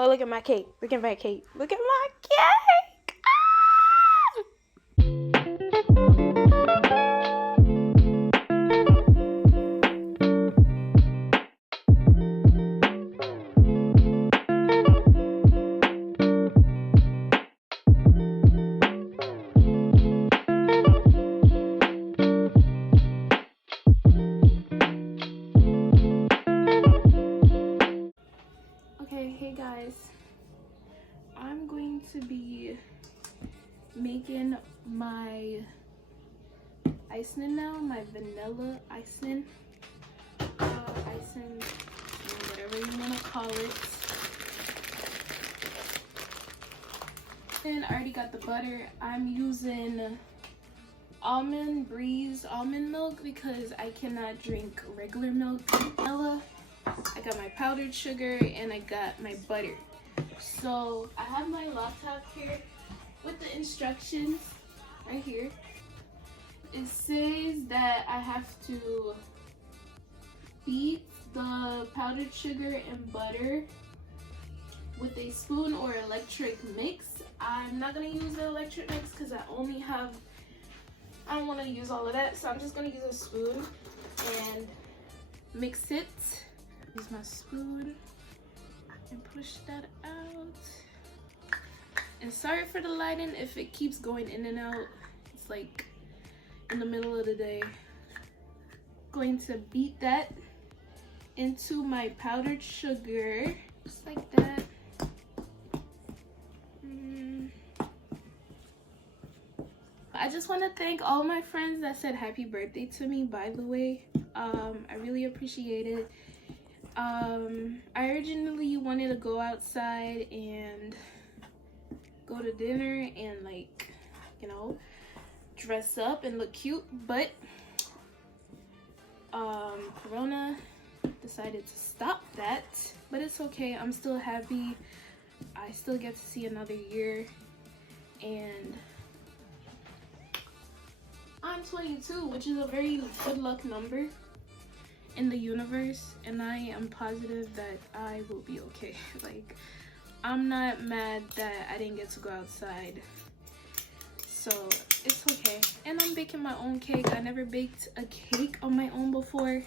Oh, look at my cake. Look at my cake. Look at my cake. Okay, hey guys. I'm going to be making my icing now, my vanilla icing. Icing, whatever you want to call it. And I already got the butter. I'm using almond breeze almond milk because I cannot drink regular milk. Vanilla. I got my powdered sugar and I got my butter. So I have my laptop here with the instructions right here. It says that I have to beat the powdered sugar and butter with a spoon or electric mix. I'm not gonna use the electric mix because I don't want to use all of that, so I'm just gonna use a spoon and mix it. Use my spoon and push that out. And sorry for the lighting if it keeps going in and out. It's like in the middle of the day. Going to beat that into my powdered sugar, just like that. I just want to thank all my friends that said happy birthday to me, by the way. I really appreciate it. I originally wanted to go outside and go to dinner and, like, you know, dress up and look cute, but Corona decided to stop that. But it's okay, I'm still happy. I still get to see another year, and I'm 22, which is a very good luck number in the universe, and I am positive that I will be okay. Like, I'm not mad that I didn't get to go outside, so it's okay. And I'm baking my own cake. I never baked a cake on my own before,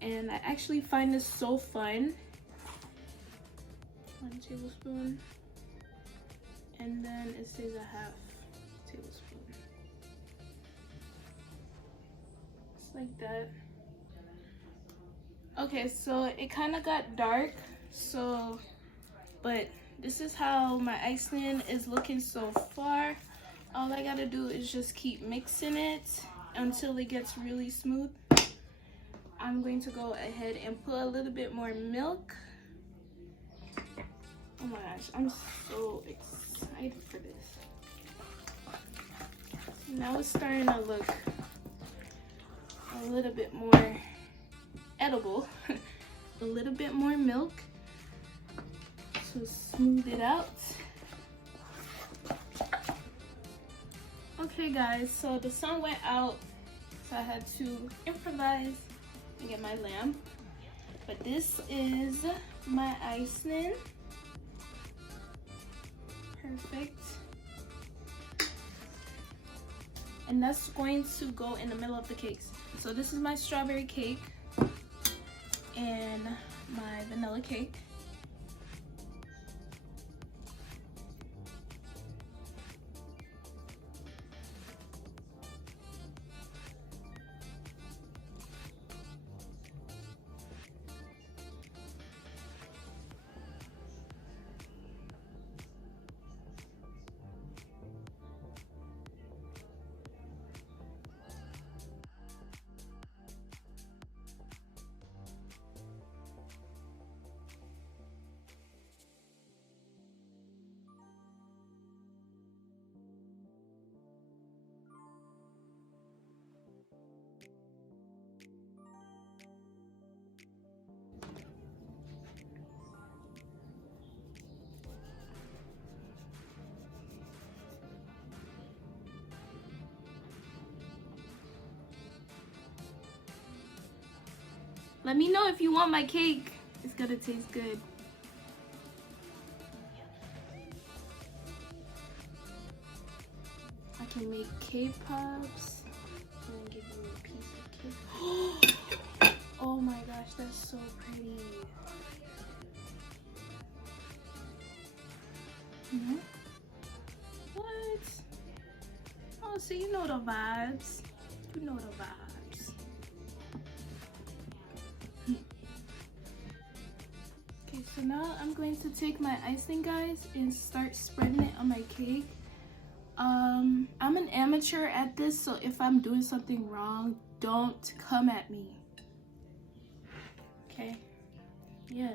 and I actually find this so fun. 1 tablespoon, and then it says a half tablespoon. Just like that. Okay, so it kind of got dark, so, but this is how my icing is looking so far. All I gotta do is just keep mixing it until it gets really smooth. I'm going to go ahead and put a little bit more milk. Oh my gosh, I'm so excited for this. Now it's starting to look a little bit more edible. A little bit more milk to smooth it out. Okay guys, so the sun went out, so I had to improvise and get my lamp. But this is my icing. Perfect. And that's going to go in the middle of the cakes. So this is my strawberry cake and my vanilla cake. Let me know if you want my cake. It's gonna taste good. can make K-pops. I'm gonna give you a piece of cake. Oh my gosh, that's so pretty. Hmm? What? Oh, so you know the vibes. You know the vibes. Okay, so now I'm going to take my icing, guys, and start spreading it on my cake. I'm an amateur at this, so if I'm doing something wrong, don't come at me. Okay? Yeah.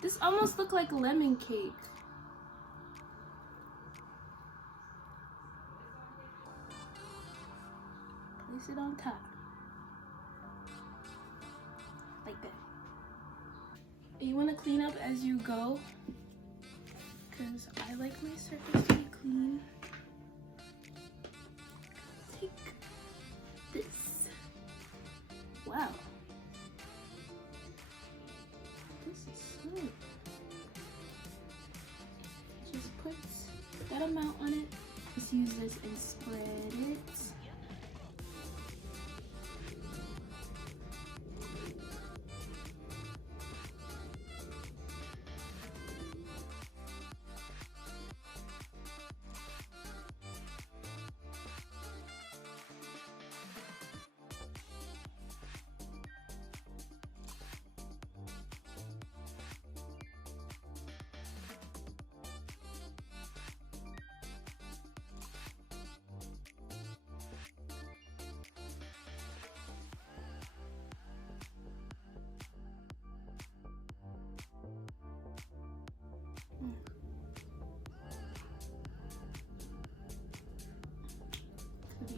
This almost looked like a lemon cake. Place it on top. Like that. And you want to clean up as you go, because I like my surface to be clean. Take this. Wow. This is smooth. Just put that amount on it. Just use this and spread it.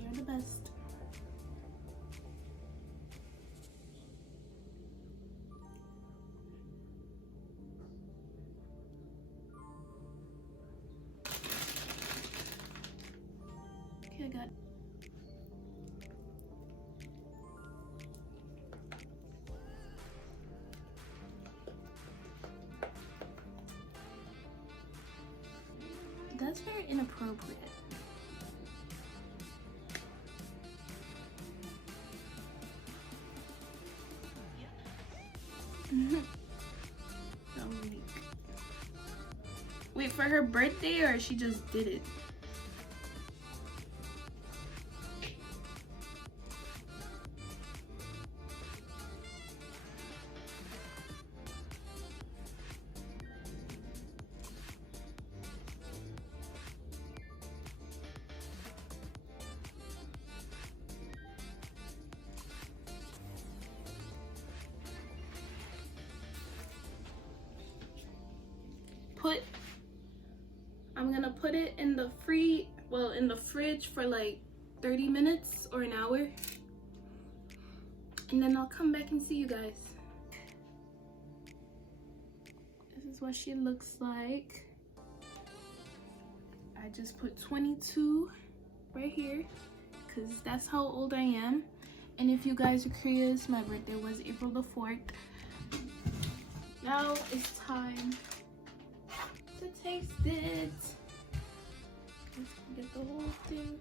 You're the best. Okay, I got it. That's very inappropriate. So weak. Wait, for her birthday, or she just did it? I'm gonna put it in the fridge for like 30 minutes or an hour, and then I'll come back and see you guys. This is what she looks like. I just put 22 right here because that's how old I am. And if you guys are curious, my birthday was April the 4th. Now it's time to taste it. Let's get the whole thing.